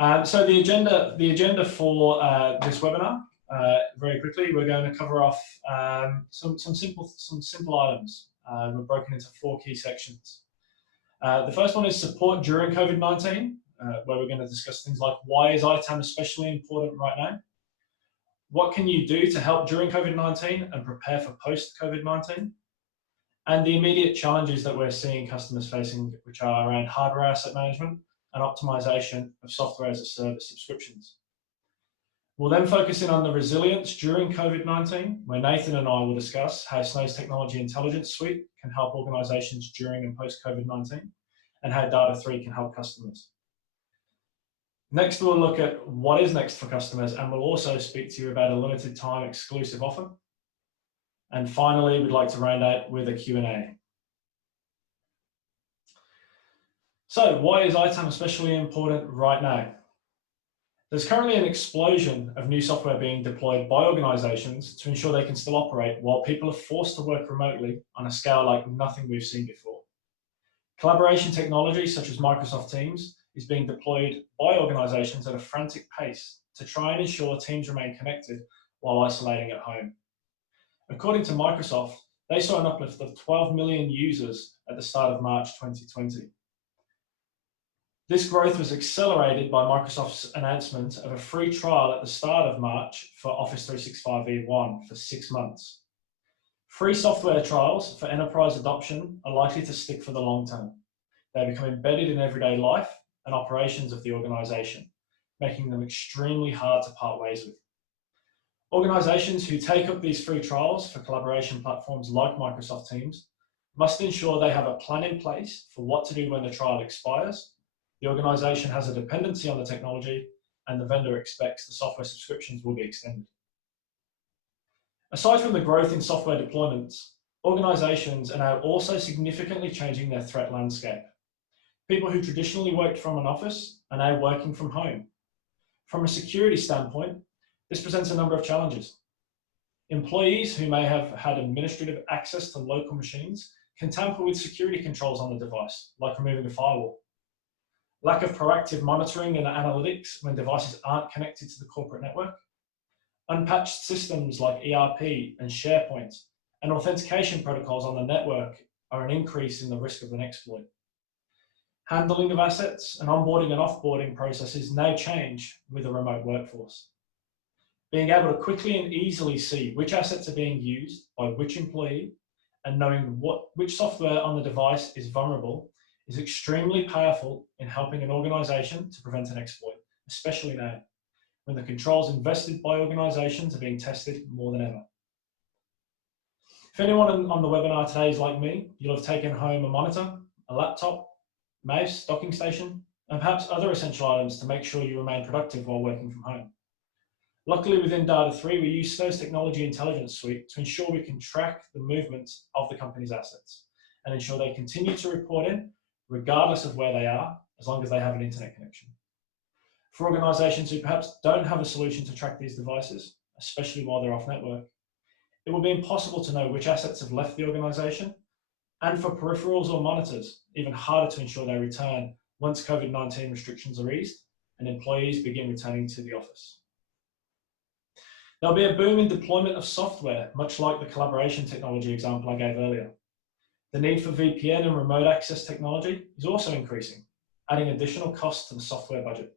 So the agenda for this webinar, very quickly, we're going to cover off some simple items. We're broken into 4 key sections. The first one is support during COVID-19, where we're going to discuss things like why is ITAM especially important right now? What can you do to help during COVID-19 and prepare for post-COVID-19? And the immediate challenges that we're seeing customers facing, which are around hardware asset management and optimization of software as a service subscriptions. We'll then focus in on the resilience during COVID-19, where Nathan and I will discuss how Snow's Technology Intelligence Suite can help organizations during and post-COVID-19, and how Data3 can help customers. Next, we'll look at what is next for customers, and we'll also speak to you about a limited time exclusive offer. And finally, we'd like to round out with a Q&A. So why is ITAM especially important right now? There's currently an explosion of new software being deployed by organizations to ensure they can still operate while people are forced to work remotely on a scale like nothing we've seen before. Collaboration technology such as Microsoft Teams is being deployed by organizations at a frantic pace to try and ensure teams remain connected while isolating at home. According to Microsoft, they saw an uplift of 12 million users at the start of March 2020. This growth was accelerated by Microsoft's announcement of a free trial at the start of March for Office 365 E1 for 6 months. Free software trials for enterprise adoption are likely to stick for the long term. They become embedded in everyday life and operations of the organization, making them extremely hard to part ways with. Organizations who take up these free trials for collaboration platforms like Microsoft Teams must ensure they have a plan in place for what to do when the trial expires. The organization has a dependency on the technology, and the vendor expects the software subscriptions will be extended. Aside from the growth in software deployments, organizations are now also significantly changing their threat landscape. People who traditionally worked from an office are now working from home. From a security standpoint, this presents a number of challenges. Employees who may have had administrative access to local machines can tamper with security controls on the device, like removing a firewall. Lack of proactive monitoring and analytics when devices aren't connected to the corporate network. Unpatched systems like ERP and SharePoint and authentication protocols on the network are an increase in the risk of an exploit. Handling of assets and onboarding and offboarding processes now change with a remote workforce. Being able to quickly and easily see which assets are being used by which employee and knowing which software on the device is vulnerable is extremely powerful in helping an organization to prevent an exploit, especially now, when the controls invested by organizations are being tested more than ever. If anyone on the webinar today is like me, you'll have taken home a monitor, a laptop, mouse, docking station, and perhaps other essential items to make sure you remain productive while working from home. Luckily, within Data3, we use Snow's Technology Intelligence Suite to ensure we can track the movement of the company's assets and ensure they continue to report in regardless of where they are, as long as they have an internet connection. For organizations who perhaps don't have a solution to track these devices, especially while they're off network, it will be impossible to know which assets have left the organization, and for peripherals or monitors, even harder to ensure they return once COVID-19 restrictions are eased and employees begin returning to the office. There'll be a boom in deployment of software, much like the collaboration technology example I gave earlier. The need for VPN and remote access technology is also increasing, adding additional costs to the software budget.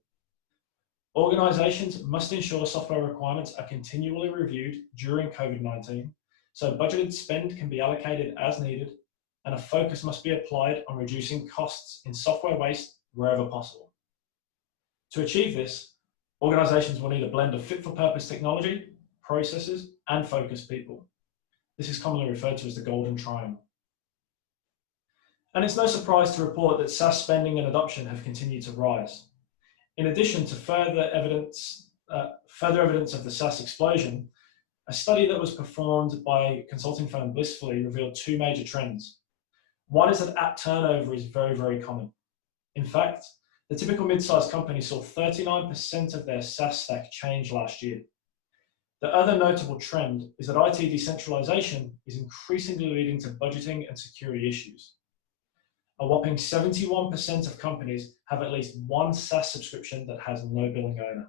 Organizations must ensure software requirements are continually reviewed during COVID-19, so budgeted spend can be allocated as needed, and a focus must be applied on reducing costs in software waste wherever possible. To achieve this, organizations will need a blend of fit-for-purpose technology, processes, and focused people. This is commonly referred to as the golden triangle. And it's no surprise to report that SaaS spending and adoption have continued to rise. In addition to further evidence of the SaaS explosion, a study that was performed by consulting firm Blissfully revealed 2 major trends. One is that app turnover is very, very common. In fact, the typical mid-sized company saw 39% of their SaaS stack change last year. The other notable trend is that IT decentralization is increasingly leading to budgeting and security issues. A whopping 71% of companies have at least one SaaS subscription that has no billing owner.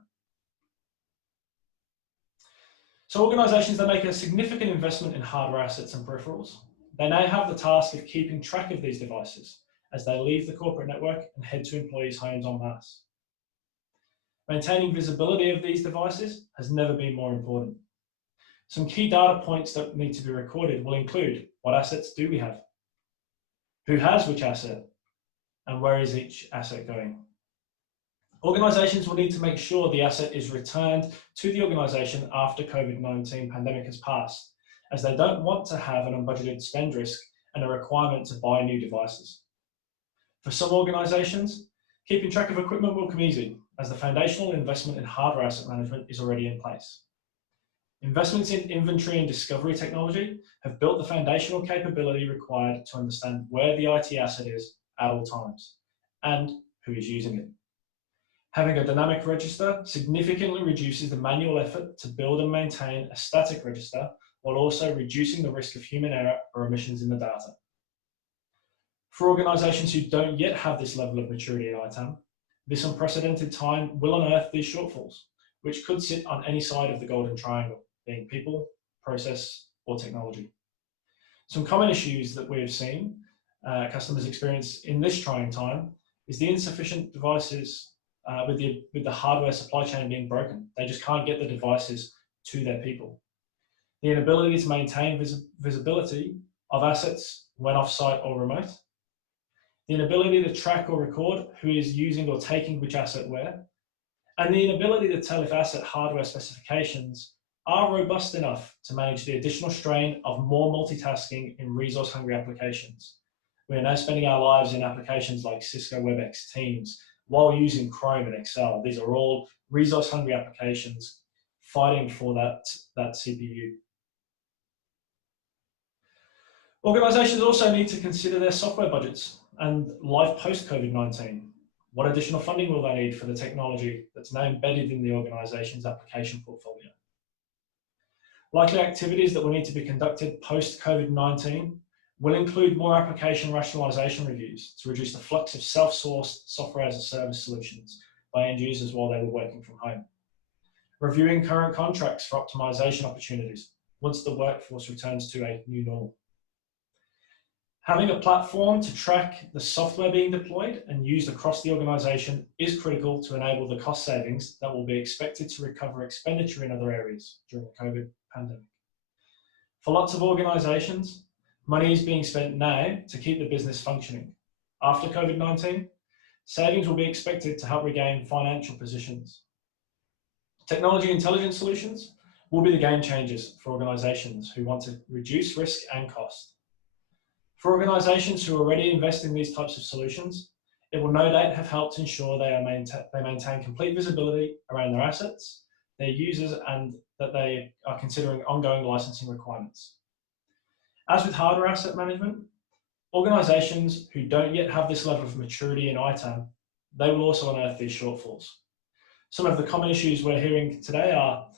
So organizations that make a significant investment in hardware assets and peripherals, they now have the task of keeping track of these devices as they leave the corporate network and head to employees' homes en masse. Maintaining visibility of these devices has never been more important. Some key data points that need to be recorded will include: what assets do we have? Who has which asset? And where is each asset going? Organizations will need to make sure the asset is returned to the organization after COVID-19 pandemic has passed, as they don't want to have an unbudgeted spend risk and a requirement to buy new devices. For some organizations, keeping track of equipment will come easy, as the foundational investment in hardware asset management is already in place. Investments in inventory and discovery technology have built the foundational capability required to understand where the IT asset is at all times and who is using it. Having a dynamic register significantly reduces the manual effort to build and maintain a static register, while also reducing the risk of human error or omissions in the data. For organizations who don't yet have this level of maturity in ITAM, this unprecedented time will unearth these shortfalls, which could sit on any side of the golden triangle, being people, process, or technology. Some common issues that we have seen customers experience in this trying time is the insufficient devices with the hardware supply chain being broken. They just can't get the devices to their people. The inability to maintain visibility of assets when off-site or remote. The inability to track or record who is using or taking which asset where. And the inability to tell if asset hardware specifications are robust enough to manage the additional strain of more multitasking in resource-hungry applications. We are now spending our lives in applications like Cisco WebEx, Teams, while using Chrome and Excel. These are all resource-hungry applications fighting for that CPU. Organizations also need to consider their software budgets and life post-COVID-19. What additional funding will they need for the technology that's now embedded in the organization's application portfolio? Likely activities that will need to be conducted post-COVID-19 will include more application rationalization reviews to reduce the flux of self-sourced software as a service solutions by end users while they were working from home. Reviewing current contracts for optimization opportunities once the workforce returns to a new normal. Having a platform to track the software being deployed and used across the organization is critical to enable the cost savings that will be expected to recover expenditure in other areas during the COVID pandemic. For lots of organizations, money is being spent now to keep the business functioning. After COVID-19, savings will be expected to help regain financial positions. Technology intelligence solutions will be the game changers for organizations who want to reduce risk and cost. For organizations who already invest in these types of solutions, it will no doubt have helped ensure they maintain complete visibility around their assets, their users, and that they are considering ongoing licensing requirements. As with hardware asset management, organizations who don't yet have this level of maturity in ITAM, they will also unearth these shortfalls. Some of the common issues we're hearing today are: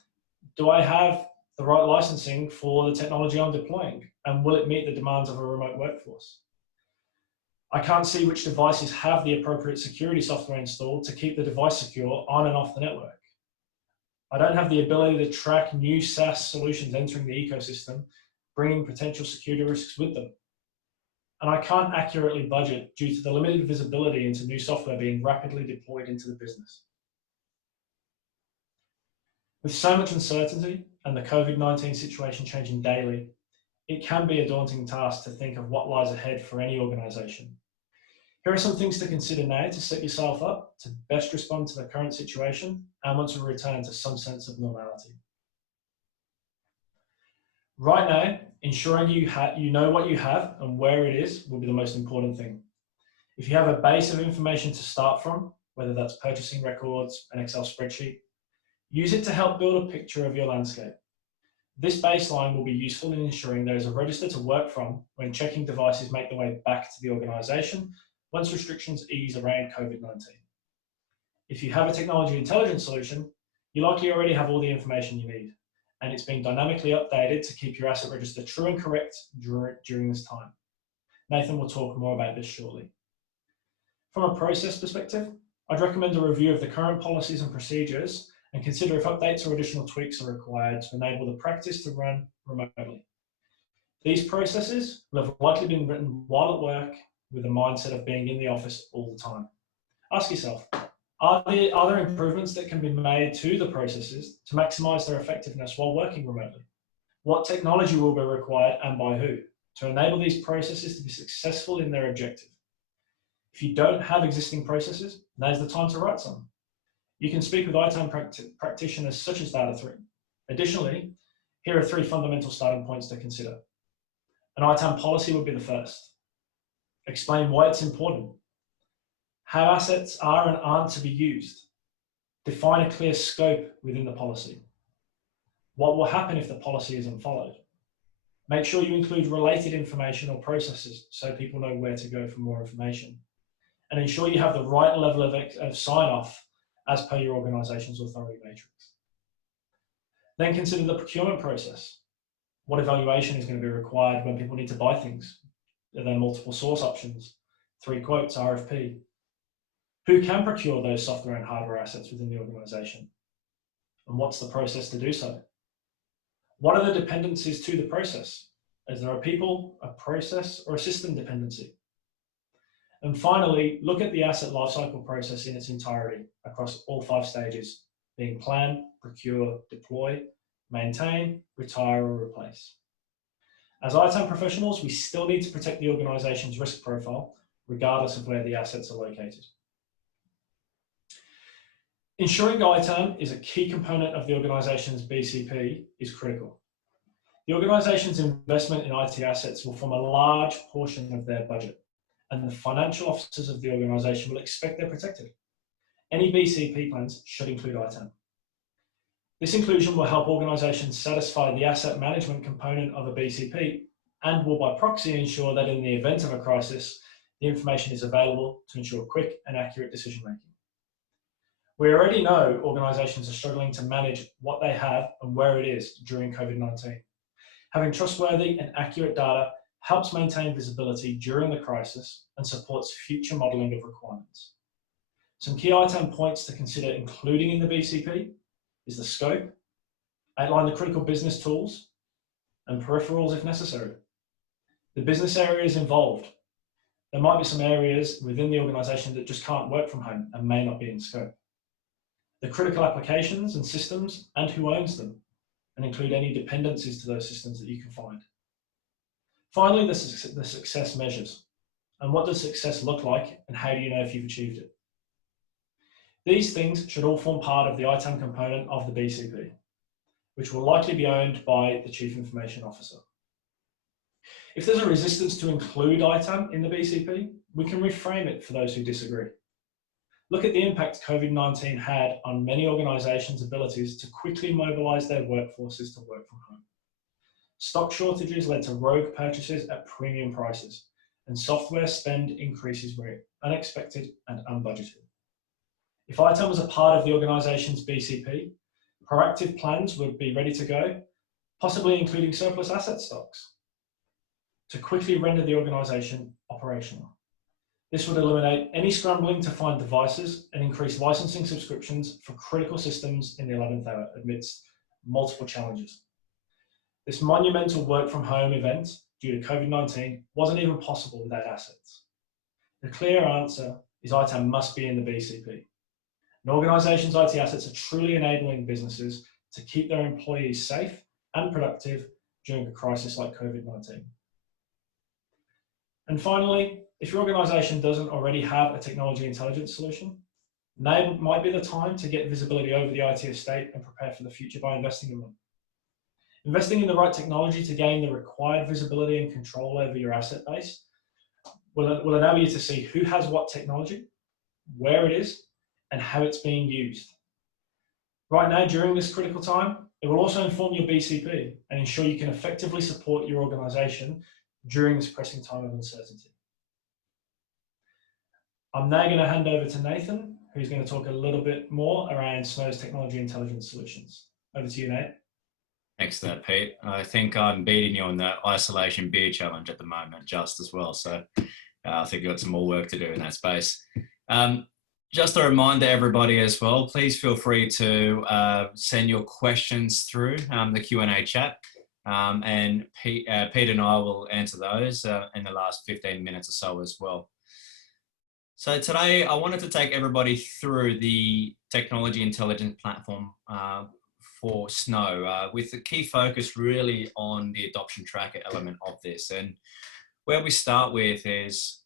do I have the right licensing for the technology I'm deploying? And will it meet the demands of a remote workforce? I can't see which devices have the appropriate security software installed to keep the device secure on and off the network. I don't have the ability to track new SaaS solutions entering the ecosystem, bringing potential security risks with them. And I can't accurately budget due to the limited visibility into new software being rapidly deployed into the business. With so much uncertainty and the COVID-19 situation changing daily, it can be a daunting task to think of what lies ahead for any organization. Here are some things to consider now to set yourself up to best respond to the current situation and want to return to some sense of normality. Right now, ensuring you know what you have and where it is will be the most important thing. If you have a base of information to start from, whether that's purchasing records, an Excel spreadsheet, use it to help build a picture of your landscape. This baseline will be useful in ensuring there is a register to work from when checking devices make their way back to the organization once restrictions ease around COVID-19. If you have a technology intelligence solution, you likely already have all the information you need, and it's being dynamically updated to keep your asset register true and correct during this time. Nathan will talk more about this shortly. From a process perspective, I'd recommend a review of the current policies and procedures and consider if updates or additional tweaks are required to enable the practice to run remotely. These processes will have likely been written while at work with the mindset of being in the office all the time. Ask yourself, are there improvements that can be made to the processes to maximise their effectiveness while working remotely? What technology will be required and by who to enable these processes to be successful in their objective? If you don't have existing processes, now's the time to write some. You can speak with ITAM practitioners such as Data3. Additionally, here are 3 fundamental starting points to consider. An ITAM policy would be the first. Explain why it's important, how assets are and aren't to be used. Define a clear scope within the policy. What will happen if the policy isn't followed? Make sure you include related information or processes so people know where to go for more information. And ensure you have the right level of sign-off as per your organisation's authority matrix. Then consider the procurement process. What evaluation is going to be required when people need to buy things? Are there multiple source options? 3 quotes, RFP. Who can procure those software and hardware assets within the organisation? And what's the process to do so? What are the dependencies to the process? Is there a people, a process, or a system dependency? And finally, look at the asset lifecycle process in its entirety across all 5 stages, being plan, procure, deploy, maintain, retire, or replace. As ITAM professionals, we still need to protect the organisation's risk profile, regardless of where the assets are located. Ensuring ITAM is a key component of the organisation's BCP is critical. The organisation's investment in IT assets will form a large portion of their budget, and the financial officers of the organisation will expect they're protected. Any BCP plans should include ITAM. This inclusion will help organisations satisfy the asset management component of a BCP and will by proxy ensure that in the event of a crisis, the information is available to ensure quick and accurate decision making. We already know organisations are struggling to manage what they have and where it is during COVID-19. Having trustworthy and accurate data helps maintain visibility during the crisis and supports future modelling of requirements. Some key ITAM points to consider including in the BCP is the scope, outline the critical business tools, and peripherals if necessary. The business areas involved. There might be some areas within the organisation that just can't work from home and may not be in scope. The critical applications and systems and who owns them, and include any dependencies to those systems that you can find. Finally, the success measures. And what does success look like and how do you know if you've achieved it? These things should all form part of the ITAM component of the BCP, which will likely be owned by the Chief Information Officer. If there's a resistance to include ITAM in the BCP, we can reframe it for those who disagree. Look at the impact COVID-19 had on many organisations' abilities to quickly mobilise their workforces to work from home. Stock shortages led to rogue purchases at premium prices, and software spend increases were unexpected and unbudgeted. If ITAM was a part of the organisation's BCP, proactive plans would be ready to go, possibly including surplus asset stocks, to quickly render the organisation operational. This would eliminate any scrambling to find devices and increase licensing subscriptions for critical systems in the 11th hour amidst multiple challenges. This monumental work from home event due to COVID-19 wasn't even possible without assets. The clear answer is ITAM must be in the BCP. An organisation's IT assets are truly enabling businesses to keep their employees safe and productive during a crisis like COVID-19. And finally, if your organisation doesn't already have a technology intelligence solution, now might be the time to get visibility over the IT estate and prepare for the future by investing in one. Investing in the right technology to gain the required visibility and control over your asset base will enable you to see who has what technology, where it is, and how it's being used. Right now, during this critical time, it will also inform your BCP and ensure you can effectively support your organisation during this pressing time of uncertainty. I'm now going to hand over to Nathan, who's going to talk a little bit more around Snow's technology intelligence solutions. Over to you, Nate. Thanks for that, Pete. I think I'm beating you on the isolation beer challenge at the moment, just as well. So I think you've got some more work to do in that space. Just a reminder, everybody, as well, please feel free to send your questions through the Q&A chat, and Pete and I will answer those in the last 15 minutes or so as well. So today I wanted to take everybody through the technology intelligence platform for Snow, with the key focus really on the adoption tracker element of this. And where we start with is,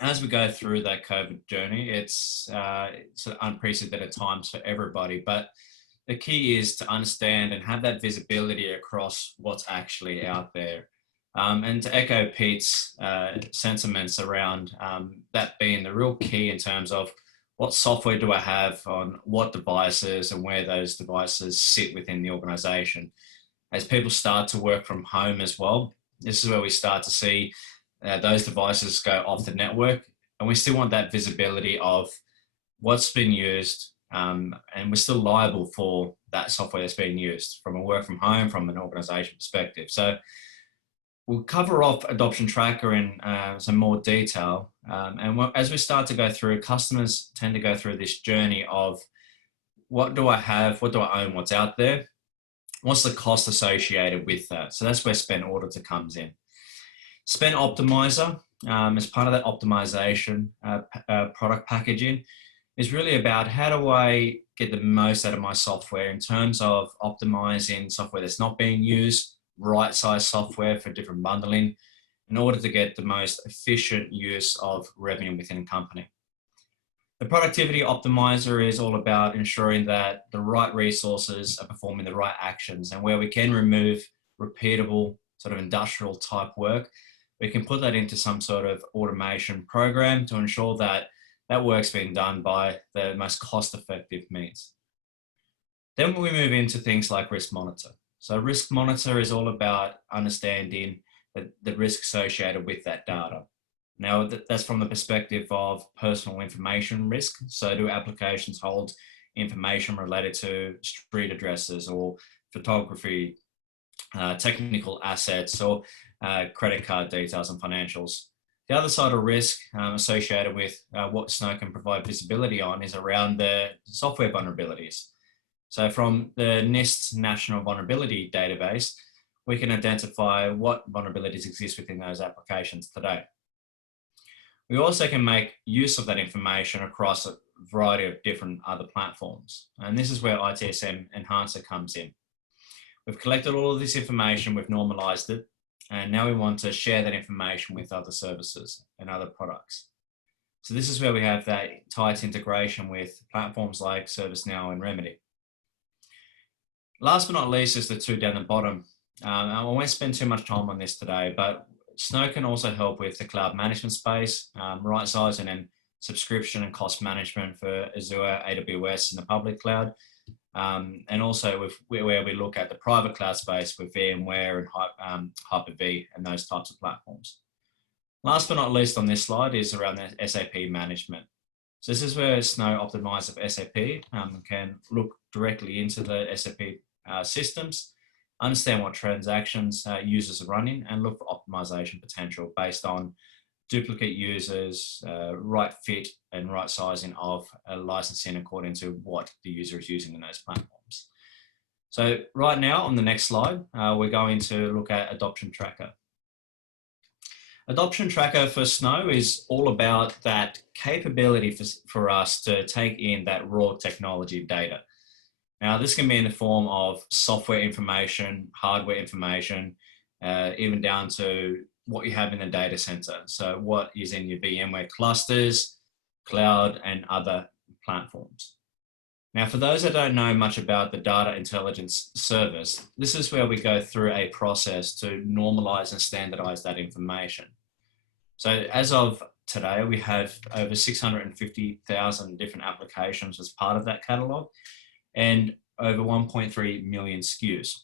as we go through that COVID journey, it's unprecedented times for everybody, but the key is to understand and have that visibility across what's actually out there. And to echo Pete's sentiments around that being the real key in terms of what software do I have on what devices and where those devices sit within the organization. As people start to work from home as well, this is where we start to see those devices go off the network, and we still want that visibility of what's been used, and we're still liable for that software that's being used from a work from home, from an organization perspective. So we'll cover off Adoption Tracker in some more detail. And as we start to go through, customers tend to go through this journey of what do I have, what do I own, what's out there, what's the cost associated with that. So that's where Spend Auditor comes in. Spend Optimizer, as part of that optimization product packaging, is really about how do I get the most out of my software in terms of optimizing software that's not being used, right size software for different bundling, in order to get the most efficient use of revenue within a company. The Productivity Optimizer is all about ensuring that the right resources are performing the right actions, and where we can remove repeatable sort of industrial type work, we can put that into some sort of automation program to ensure that that work's being done by the most cost-effective means. Then we move into things like Risk Monitor. So Risk Monitor is all about understanding the risk associated with that data. Now, that's from the perspective of personal information risk. So do applications hold information related to street addresses or photography, technical assets, or credit card details and financials? The other side of risk associated with what Snow can provide visibility on is around the software vulnerabilities. So from the NIST National Vulnerability Database, we can identify what vulnerabilities exist within those applications today. We also can make use of that information across a variety of different other platforms. And this is where ITSM Enhancer comes in. We've collected all of this information, we've normalized it, and now we want to share that information with other services and other products. So this is where we have that tight integration with platforms like ServiceNow and Remedy. Last but not least is the two down the bottom. I won't spend too much time on this today, but Snow can also help with the cloud management space, right sizing and subscription and cost management for Azure, AWS, and the public cloud. And also with where we look at the private cloud space with VMware and Hyper-V and those types of platforms. Last but not least on this slide is around the SAP management. So this is where Snow Optimizer for SAP can look directly into the SAP systems, understand what transactions users are running, and look for optimization potential based on duplicate users, right fit and right sizing of licensing according to what the user is using in those platforms. So right now on the next slide, we're going to look at Adoption Tracker. Adoption Tracker for Snow is all about that capability for us to take in that raw technology data. Now, this can be in the form of software information, hardware information, even down to what you have in the data center. So what is in your VMware clusters, cloud, and other platforms. Now, for those that don't know much about the data intelligence service, this is where we go through a process to normalize and standardize that information. So as of today, we have over 650,000 different applications as part of that catalog and over 1.3 million SKUs.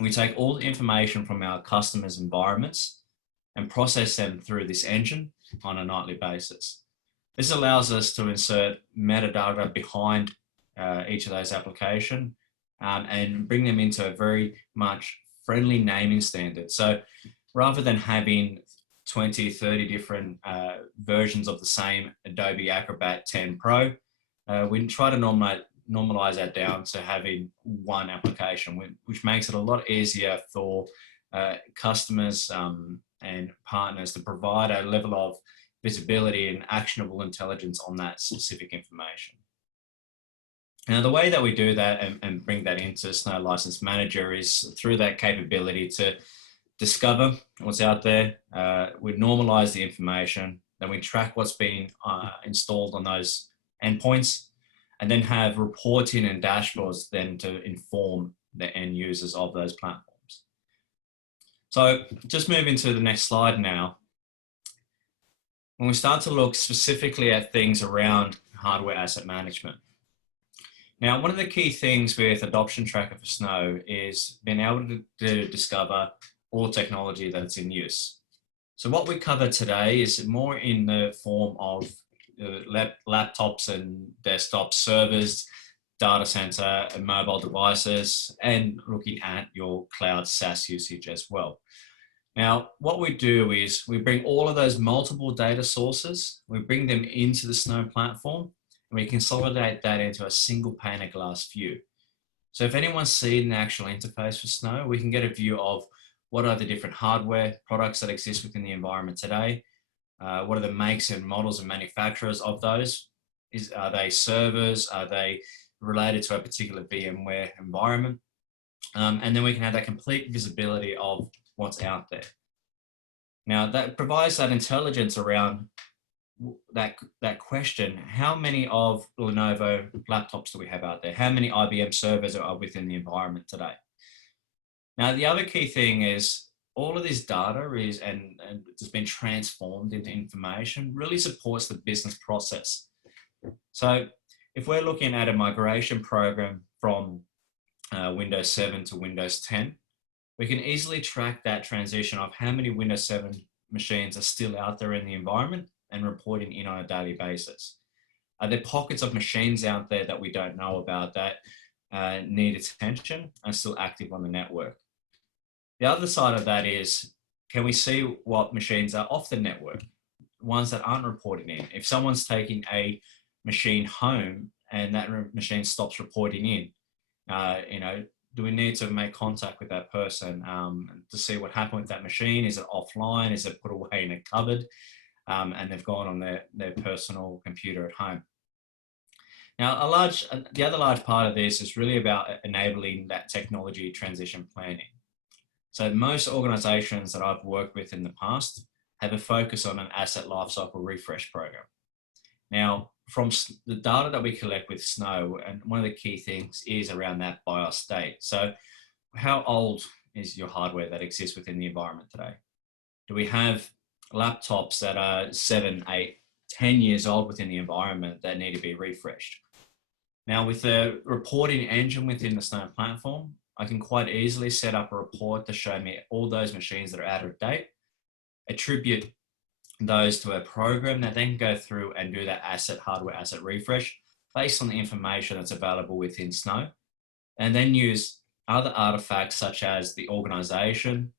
We take all the information from our customers' environments and process them through this engine on a nightly basis. This allows us to insert metadata behind each of those applications and bring them into a very much friendly naming standard. So rather than having 20, 30 different versions of the same Adobe Acrobat 10 Pro. We try to normalize that down to having one application, which makes it a lot easier for customers and partners to provide a level of visibility and actionable intelligence on that specific information. Now, the way that we do that and bring that into Snow License Manager is through that capability to discover what's out there. We normalize the information, then we track what's been installed on those endpoints, and then have reporting and dashboards then to inform the end users of those platforms. So just moving to the next slide now. When we start to look specifically at things around hardware asset management. Now, one of the key things with Adoption Tracker for Snow is being able to discover all technology that's in use. So what we cover today is more in the form of laptops and desktop servers, data center and mobile devices, and looking at your cloud SaaS usage as well. Now, what we do is we bring all of those multiple data sources, we bring them into the Snow platform, and we consolidate that into a single pane of glass view. So if anyone's seen the actual interface for Snow, we can get a view of what are the different hardware products that exist within the environment today. What are the makes and models and manufacturers of those? Are they servers? Are they related to a particular VMware environment? And then we can have that complete visibility of what's out there. Now that provides that intelligence around that question, how many of Lenovo laptops do we have out there? How many IBM servers are within the environment today? Now, the other key thing is all of this data is, and it's been transformed into information, really supports the business process. So if we're looking at a migration program from Windows 7 to Windows 10, we can easily track that transition of how many Windows 7 machines are still out there in the environment and reporting in on a daily basis. Are there pockets of machines out there that we don't know about that need attention and still active on the network? The other side of that is, can we see what machines are off the network, ones that aren't reporting in? If someone's taking a machine home and that machine stops reporting in, do we need to make contact with that person to see what happened with that machine? Is it offline? Is it put away in a cupboard? And they've gone on their personal computer at home. Now, the other large part of this is really about enabling that technology transition planning. So most organizations that I've worked with in the past have a focus on an asset lifecycle refresh program. Now, from the data that we collect with Snow, and one of the key things is around that BIOS state. So how old is your hardware that exists within the environment today? Do we have laptops that are 7, 8, 10 years old within the environment that need to be refreshed? Now, with the reporting engine within the Snow platform, I can quite easily set up a report to show me all those machines that are out of date, attribute those to a program that then go through and do that hardware asset refresh based on the information that's available within Snow, and then use other artifacts such as the organization,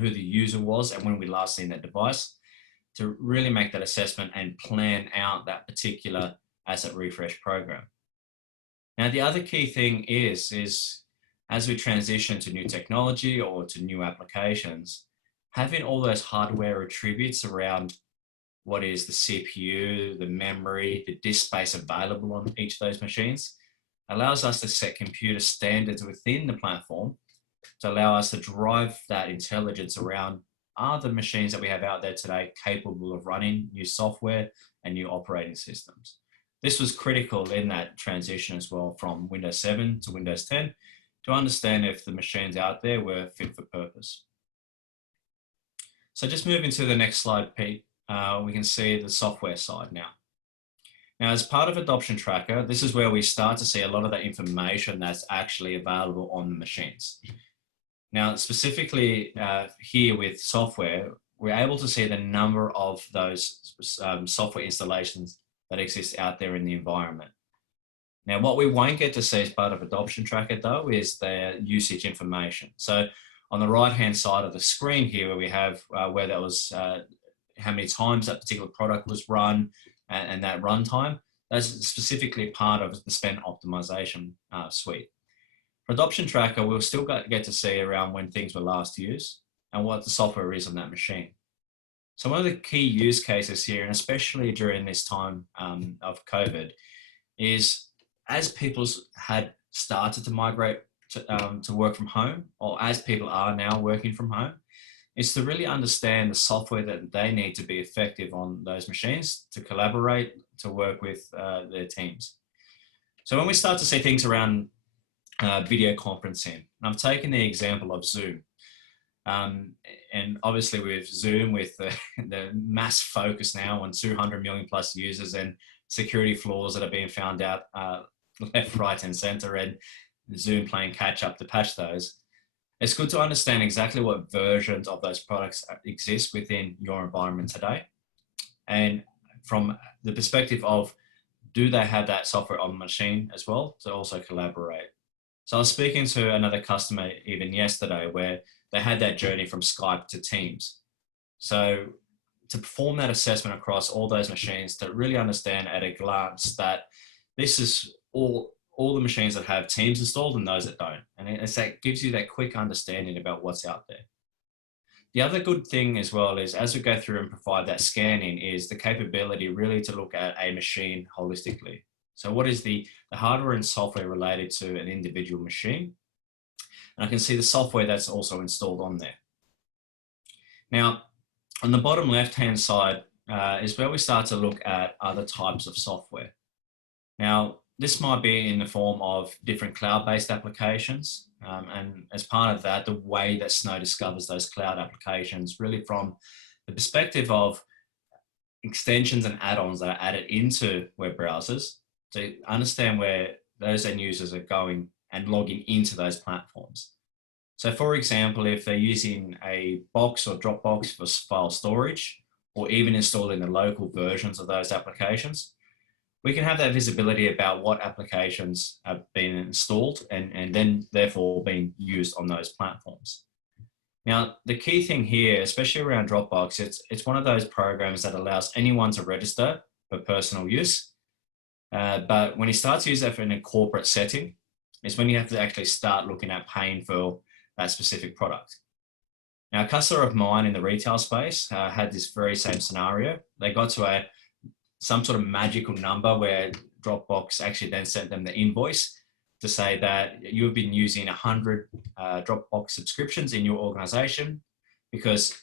who the user was and when we last seen that device, to really make that assessment and plan out that particular asset refresh program. Now, the other key thing is as we transition to new technology or to new applications, having all those hardware attributes around what is the CPU, the memory, the disk space available on each of those machines allows us to set computer standards within the platform to allow us to drive that intelligence around, are the machines that we have out there today capable of running new software and new operating systems? This was critical in that transition as well from Windows 7 to Windows 10 to understand if the machines out there were fit for purpose. So just moving to the next slide, Pete, we can see the software side now. Now, as part of Adoption Tracker, this is where we start to see a lot of that information that's actually available on the machines. Now, specifically here with software, we're able to see the number of those software installations that exist out there in the environment. Now, what we won't get to see as part of Adoption Tracker, though, is the usage information. So on the right-hand side of the screen here, where we have where that was how many times that particular product was run and that runtime. That's specifically part of the spend optimization suite. For Adoption Tracker, we'll still get to see around when things were last used and what the software is on that machine. So one of the key use cases here, and especially during this time of COVID, is as people had started to migrate to work from home, or as people are now working from home, is to really understand the software that they need to be effective on those machines, to collaborate, to work with their teams. So when we start to see things around video conferencing, and I've taken the example of Zoom. And obviously with Zoom, with the mass focus now on 200 million plus users and security flaws that are being found out left, right, and center, and Zoom playing catch up to patch those, it's good to understand exactly what versions of those products exist within your environment today. And from the perspective of, do they have that software on the machine as well to also collaborate? So I was speaking to another customer even yesterday where they had that journey from Skype to Teams. So to perform that assessment across all those machines, to really understand at a glance that this is all the machines that have Teams installed and those that don't. And that gives you that quick understanding about what's out there. The other good thing as well is, as we go through and provide that scanning, is the capability really to look at a machine holistically. So what is the hardware and software related to an individual machine? And I can see the software that's also installed on there. Now, on the bottom left-hand side is where we start to look at other types of software. Now, this might be in the form of different cloud-based applications. And as part of that, the way that Snow discovers those cloud applications, really from the perspective of extensions and add-ons that are added into web browsers, to understand where those end users are going and logging into those platforms. So for example, if they're using a Box or Dropbox for file storage, or even installing the local versions of those applications, we can have that visibility about what applications have been installed and then therefore being used on those platforms. Now, the key thing here, especially around Dropbox, it's one of those programs that allows anyone to register for personal use. But when you start to use that in a corporate setting, is when you have to actually start looking at paying for that specific product. Now, a customer of mine in the retail space had this very same scenario. They got to some sort of magical number where Dropbox actually then sent them the invoice to say that you've been using 100 Dropbox subscriptions in your organization because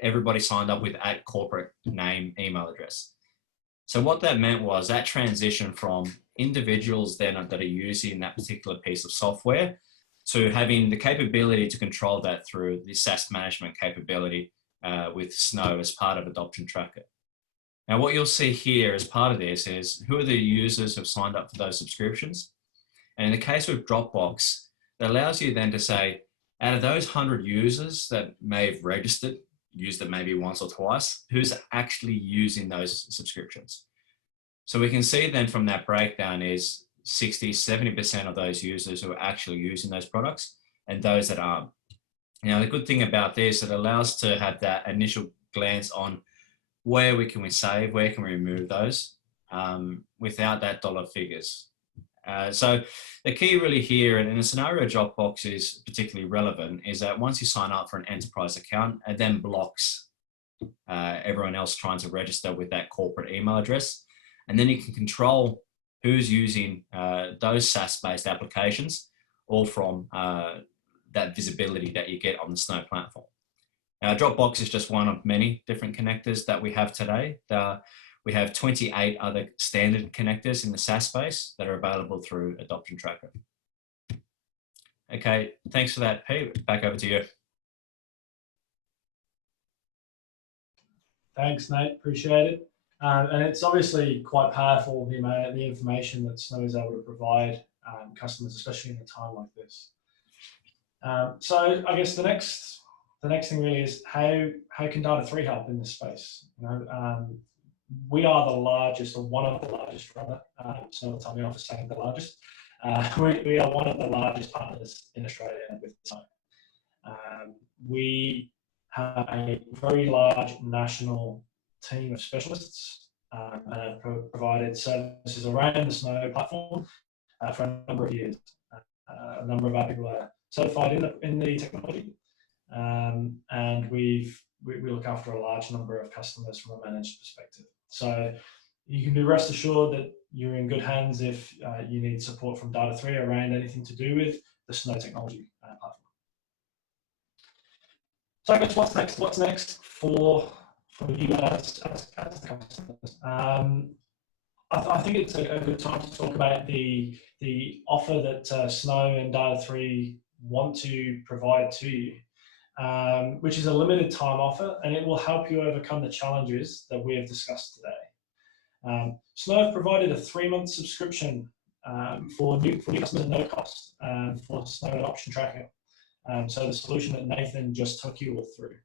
everybody signed up with @ corporate name email address. So what that meant was that transition from individuals then that are using that particular piece of software to having the capability to control that through the SaaS management capability with Snow as part of Adoption Tracker. Now, what you'll see here as part of this is who are the users who have signed up for those subscriptions. And in the case with Dropbox, that allows you then to say, out of those 100 users that may have registered, used it maybe once or twice, who's actually using those subscriptions. So we can see then from that breakdown is 60–70% of those users who are actually using those products and those that aren't. Now, the good thing about this, it allows to have that initial glance on where can we save, where can we remove those without that dollar figures. So the key really here, and in a scenario Dropbox is particularly relevant, is that once you sign up for an enterprise account, it then blocks everyone else trying to register with that corporate email address. And then you can control who's using those SaaS-based applications, all from that visibility that you get on the Snow platform. Now, Dropbox is just one of many different connectors that we have today. We have 28 other standard connectors in the SaaS space that are available through Adoption Tracker. Okay, thanks for that, Pete. Back over to you. Thanks, Nate. Appreciate it. And it's obviously quite powerful, the information that Snow is able to provide customers, especially in a time like this. So I guess the next thing really is how can Data3 help in this space? We are the largest, or one of the largest rather, so don't tell me off for saying the largest. We are one of the largest partners in Australia with Snow. We have a very large national team of specialists and have provided services around the Snow platform for a number of years. A number of our people are certified in the technology, and we look after a large number of customers from a managed perspective. So you can be rest assured that you're in good hands if you need support from Data3 around anything to do with the Snow technology platform. So I guess what's next? What's next for you as customers? I think it's a good time to talk about the offer that Snow and Data3 want to provide to you, which is a limited time offer, and it will help you overcome the challenges that we have discussed today. Snow have provided a 3-month subscription for new customers at no cost for Snow Adoption Tracker. So the solution that Nathan just took you all through.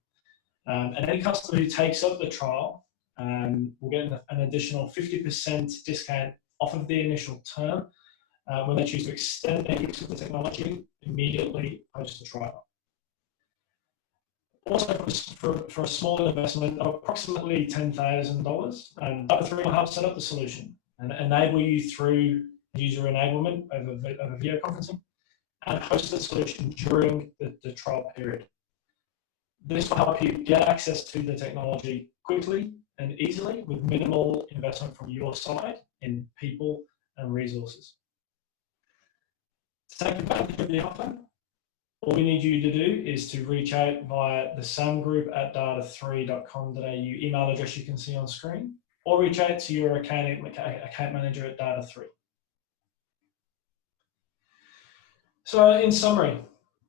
And any customer who takes up the trial will get an additional 50% discount off of the initial term when they choose to extend their use of the technology immediately post the trial. Also, for a small investment of approximately $10,000, Data3 will help set up the solution and enable you through user enablement over video conferencing and host the solution during the trial period. This will help you get access to the technology quickly and easily with minimal investment from your side in people and resources. To take advantage of the offer, all we need you to do is to reach out via the samgroup@data3.com.au email address you can see on screen, or reach out to your account manager at Data3. So in summary,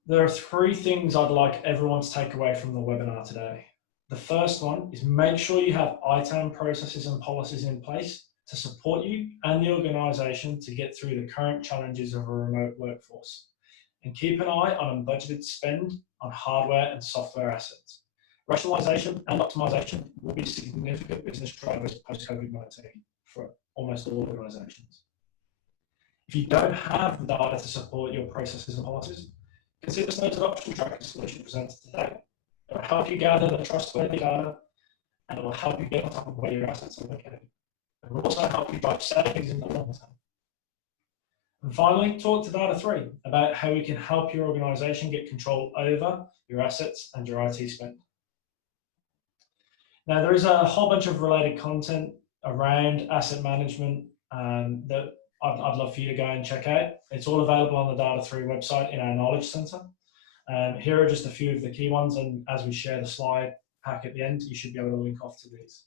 there are 3 things I'd like everyone to take away from the webinar today. The first one is make sure you have ITAM processes and policies in place to support you and the organisation to get through the current challenges of a remote workforce. And keep an eye on unbudgeted spend on hardware and software assets. Rationalisation and optimisation will be significant business drivers post-COVID-19 for almost all organisations. If you don't have the data to support your processes and policies, consider Snow's adoption tracker solution presented today. It will help you gather the trustworthy data, and it will help you get on top of where your assets are located. It will also help you drive savings in the long term. And finally, talk to Data3 about how we can help your organisation get control over your assets and your IT spend. Now, there is a whole bunch of related content around asset management that I'd love for you to go and check out. It's all available on the Data3 website in our Knowledge Centre. Here are just a few of the key ones, and as we share the slide pack at the end, you should be able to link off to these.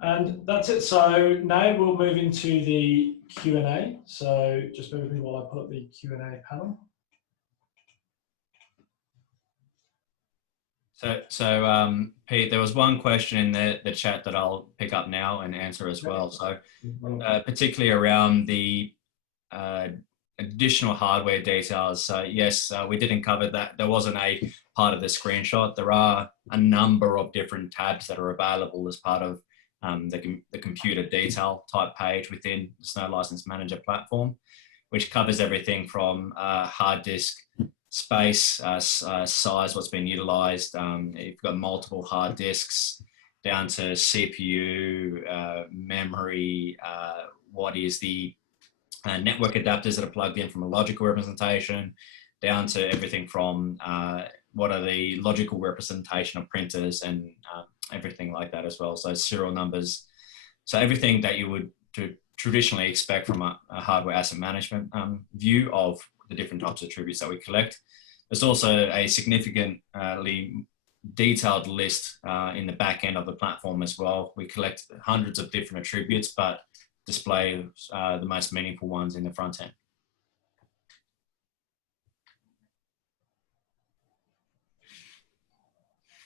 And that's it. So now we'll move into the Q&A. So just bear with me while I pull up the Q&A panel. So Pete, there was one question in the chat that I'll pick up now and answer as well. So particularly around the additional hardware details. So yes, we didn't cover that. There wasn't a part of the screenshot. There are a number of different tabs that are available as part of the computer detail type page within the Snow License Manager platform, which covers everything from hard disk space, size, what's been utilized. You've got multiple hard disks, down to CPU, memory, what is the network adapters that are plugged in from a logical representation, down to everything from what are the logical representation of printers and everything like that as well. So serial numbers. So everything that you would traditionally expect from a hardware asset management view of the different types of attributes that we collect. There's also a significantly detailed list in the back end of the platform as well. We collect hundreds of different attributes, but display the most meaningful ones in the front end.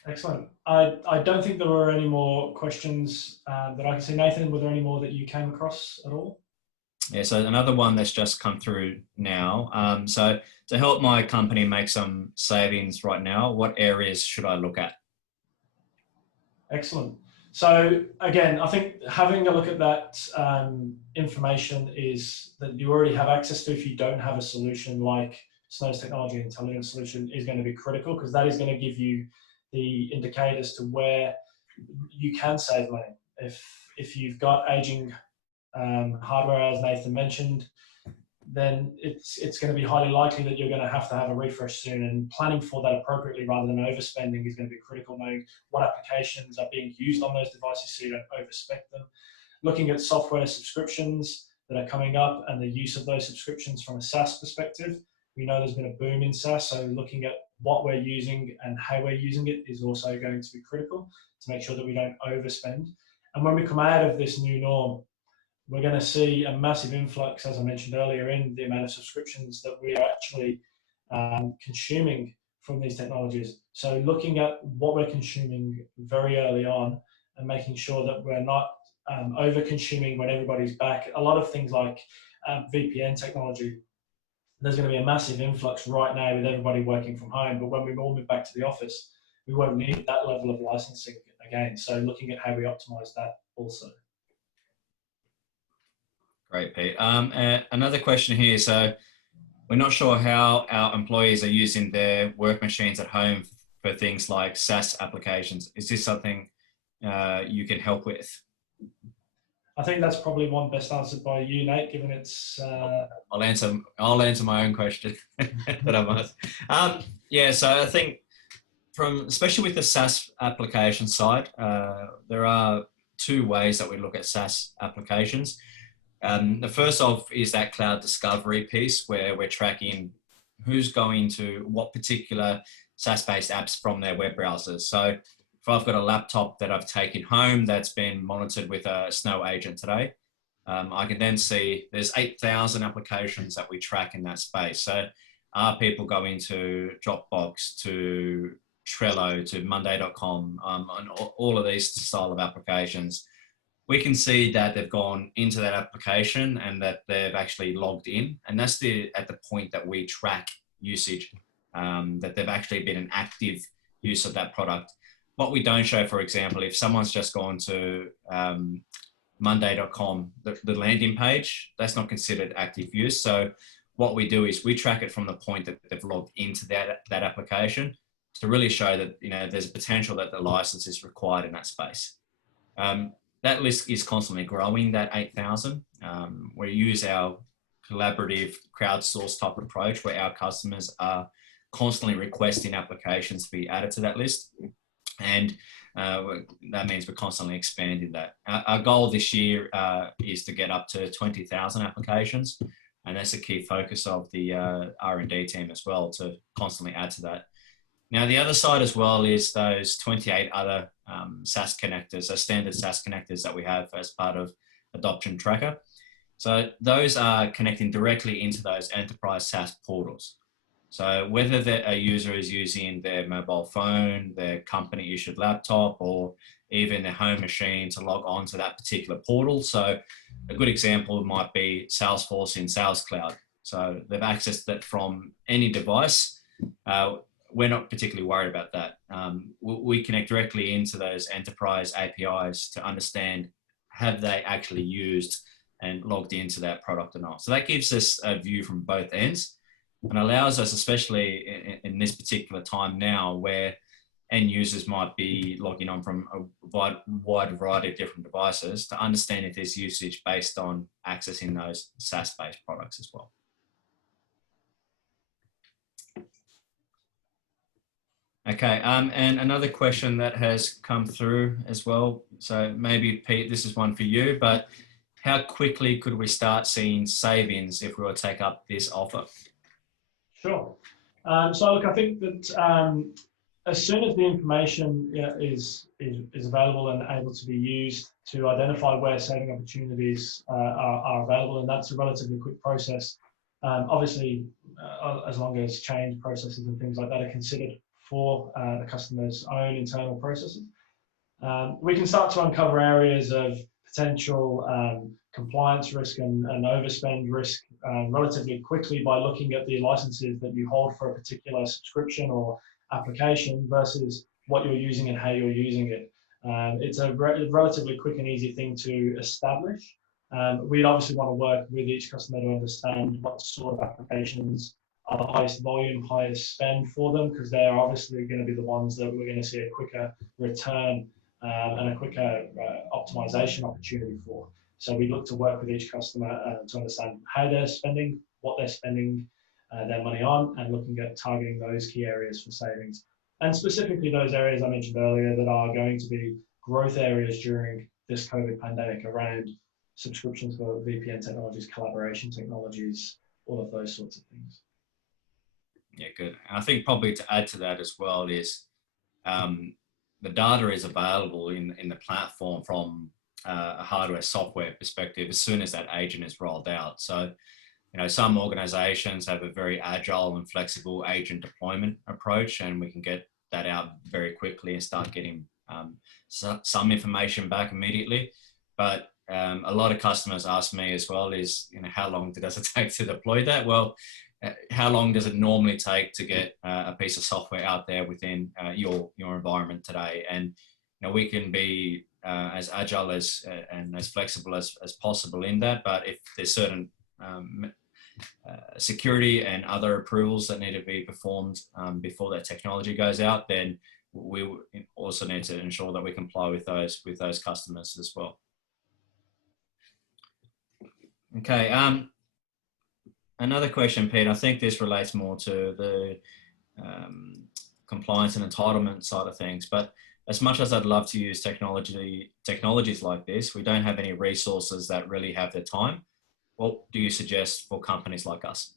Excellent. I don't think there were any more questions that I can see. Nathan, were there any more that you came across at all? Yeah, so another one that's just come through now. So to help my company make some savings right now, what areas should I look at? Excellent. So again, I think having a look at that information is that you already have access to if you don't have a solution like Snow's technology intelligence solution is going to be critical, because that is going to give you the indicators to where you can save money. If you've got aging hardware, as Nathan mentioned, then it's going to be highly likely that you're going to have a refresh soon, and planning for that appropriately rather than overspending is going to be critical, knowing what applications are being used on those devices so you don't overspec them. Looking at software subscriptions that are coming up and the use of those subscriptions from a SaaS perspective. We know there's been a boom in SaaS, so looking at what we're using and how we're using it is also going to be critical to make sure that we don't overspend. And when we come out of this new norm, we're going to see a massive influx, as I mentioned earlier, in the amount of subscriptions that we are actually consuming from these technologies. So looking at what we're consuming very early on and making sure that we're not over consuming when everybody's back. A lot of things like VPN technology, there's going to be a massive influx right now with everybody working from home, but when we all move back to the office, we won't need that level of licensing again. So looking at how we optimize that also. Great, Pete. Another question here. So we're not sure how our employees are using their work machines at home for things like SaaS applications. Is this something you can help with? I think that's probably one best answered by you, Nate, given it's... I'll answer my own question that I must. Yeah, so I think especially with the SaaS application side, there are two ways that we look at SaaS applications. The first off is that cloud discovery piece where we're tracking who's going to what particular SaaS-based apps from their web browsers. So if I've got a laptop that I've taken home that's been monitored with a Snow agent today, I can then see there's 8,000 applications that we track in that space. So are people going to Dropbox, to Trello, to Monday.com, and all of these style of applications? We can see that they've gone into that application and that they've actually logged in. And that's at the point that we track usage, that they've actually been an active use of that product. What we don't show, for example, if someone's just gone to Monday.com, the landing page, that's not considered active use. So what we do is we track it from the point that they've logged into that application to really show that there's a potential that the license is required in that space. That list is constantly growing, that 8,000. We use our collaborative crowdsourced type approach where our customers are constantly requesting applications to be added to that list. And that means we're constantly expanding that. Our goal this year is to get up to 20,000 applications. And that's a key focus of the R&D team as well, to constantly add to that. Now, the other side as well is those 28 other SaaS connectors, so standard SaaS connectors that we have as part of Adoption Tracker. So those are connecting directly into those enterprise SaaS portals. So whether a user is using their mobile phone, their company issued laptop, or even their home machine to log on to that particular portal. So a good example might be Salesforce in Sales Cloud. So they've accessed that from any device. We're not particularly worried about that. We connect directly into those enterprise APIs to understand have they actually used and logged into that product or not. So that gives us a view from both ends and allows us, especially in this particular time now where end users might be logging on from a wide variety of different devices, to understand if there's usage based on accessing those SaaS-based products as well. Okay, and another question that has come through as well. So maybe, Pete, this is one for you, but how quickly could we start seeing savings if we were to take up this offer? Sure. So look, I think that as soon as the information is available and able to be used to identify where saving opportunities are available, and that's a relatively quick process. Obviously, as long as change processes and things like that are considered for the customer's own internal processes, we can start to uncover areas of potential compliance risk and overspend risk relatively quickly by looking at the licenses that you hold for a particular subscription or application versus what you're using and how you're using it. It's a relatively quick and easy thing to establish. We'd obviously want to work with each customer to understand what sort of applications are the highest volume, highest spend for them, because they're obviously going to be the ones that we're going to see a quicker return and a quicker optimization opportunity for. So we look to work with each customer to understand how they're spending, what they're spending their money on, and looking at targeting those key areas for savings. And specifically those areas I mentioned earlier that are going to be growth areas during this COVID pandemic around subscriptions for VPN technologies, collaboration technologies, all of those sorts of things. Yeah, good. And I think probably to add to that as well is the data is available in the platform from a hardware software perspective as soon as that agent is rolled out. So, you know, some organizations have a very agile and flexible agent deployment approach, and we can get that out very quickly and start getting some information back immediately. But a lot of customers ask me as well is, you know, how long does it take to deploy that? Well, how long does it normally take to get a piece of software out there within your environment today? And you know, we can be as agile as and as flexible as possible in that. But if there's certain security and other approvals that need to be performed before that technology goes out, then we also need to ensure that we comply with those customers as well. Okay. Another question, Pete. I think this relates more to the compliance and entitlement side of things. But as much as I'd love to use technologies like this, we don't have any resources that really have the time. What do you suggest for companies like us?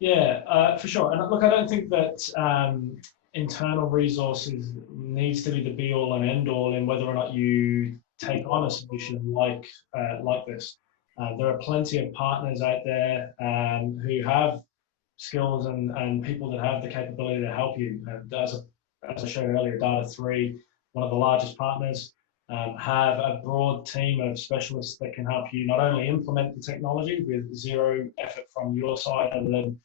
Yeah, for sure. And look, I don't think that internal resources needs to be the be all and end all in whether or not you take on a solution like this. There are plenty of partners out there who have skills and people that have the capability to help you. As I showed earlier, Data3, one of the largest partners, have a broad team of specialists that can help you not only implement the technology with zero effort from your side other than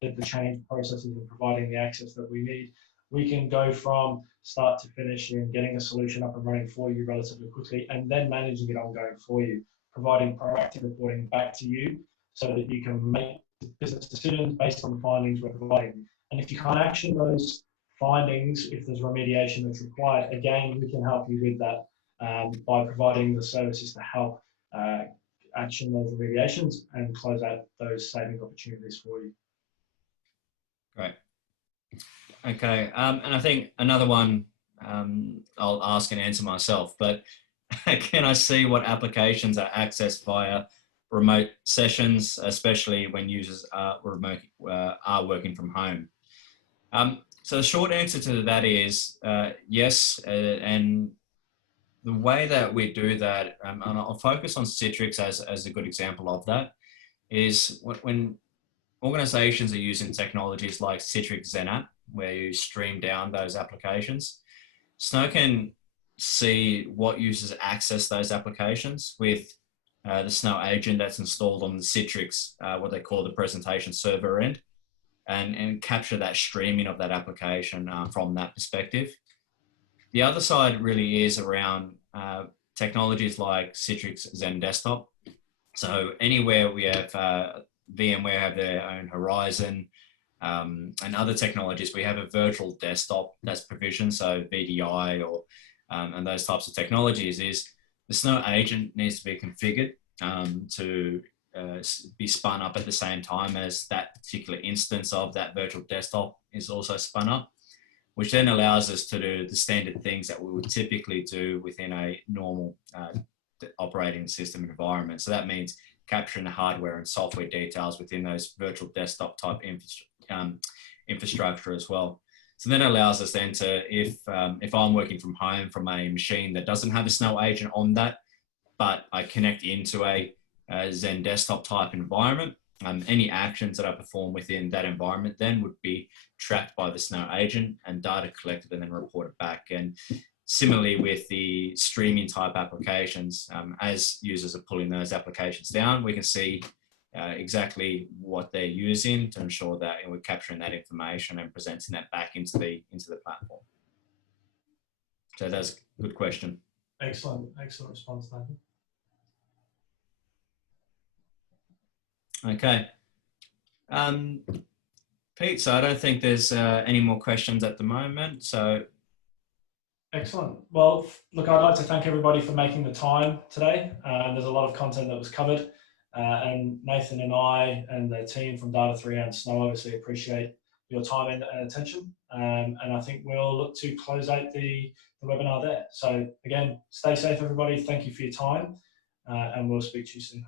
the change processes and providing the access that we need. We can go from start to finish in getting a solution up and running for you relatively quickly and then managing it ongoing for you, providing proactive reporting back to you so that you can make business decisions based on the findings we're providing. And if you can't action those findings, if there's remediation that's required, again, we can help you with that by providing the services to help action those remediations and close out those saving opportunities for you. Great. Okay, and I think another one I'll ask and answer myself, but can I see what applications are accessed via remote sessions, especially when users are working from home? So the short answer to that is yes, and the way that we do that, and I'll focus on Citrix as a good example of that, is when organizations are using technologies like Citrix XenApp, where you stream down those applications, Snow can see what users access those applications with the Snow agent that's installed on the Citrix, what they call the presentation server end, and capture that streaming of that application from that perspective. The other side really is around technologies like Citrix XenDesktop. So anywhere we have VMware have their own Horizon and other technologies, we have a virtual desktop that's provisioned, so VDI or and those types of technologies. Is the Snow agent needs to be configured to be spun up at the same time as that particular instance of that virtual desktop is also spun up, which then allows us to do the standard things that we would typically do within a normal operating system environment. So that means capturing the hardware and software details within those virtual desktop type infrastructure as well. So then it allows us then to, if I'm working from home from a machine that doesn't have a Snow agent on that, but I connect into a XenDesktop type environment, any actions that I perform within that environment then would be tracked by the Snow agent and data collected and then reported back. And similarly with the streaming type applications, as users are pulling those applications down, we can see exactly what they're using to ensure that we're capturing that information and presenting that back into the platform. So that's a good question. Excellent response, Nathan. Okay. Pete, so I don't think there's any more questions at the moment. So Excellent. Well, look, I'd like to thank everybody for making the time today. There's a lot of content that was covered, and Nathan and I and the team from Data3 and Snow obviously appreciate your time and attention. And I think we'll look to close out the webinar there. So again, stay safe, everybody. Thank you for your time, and we'll speak to you soon.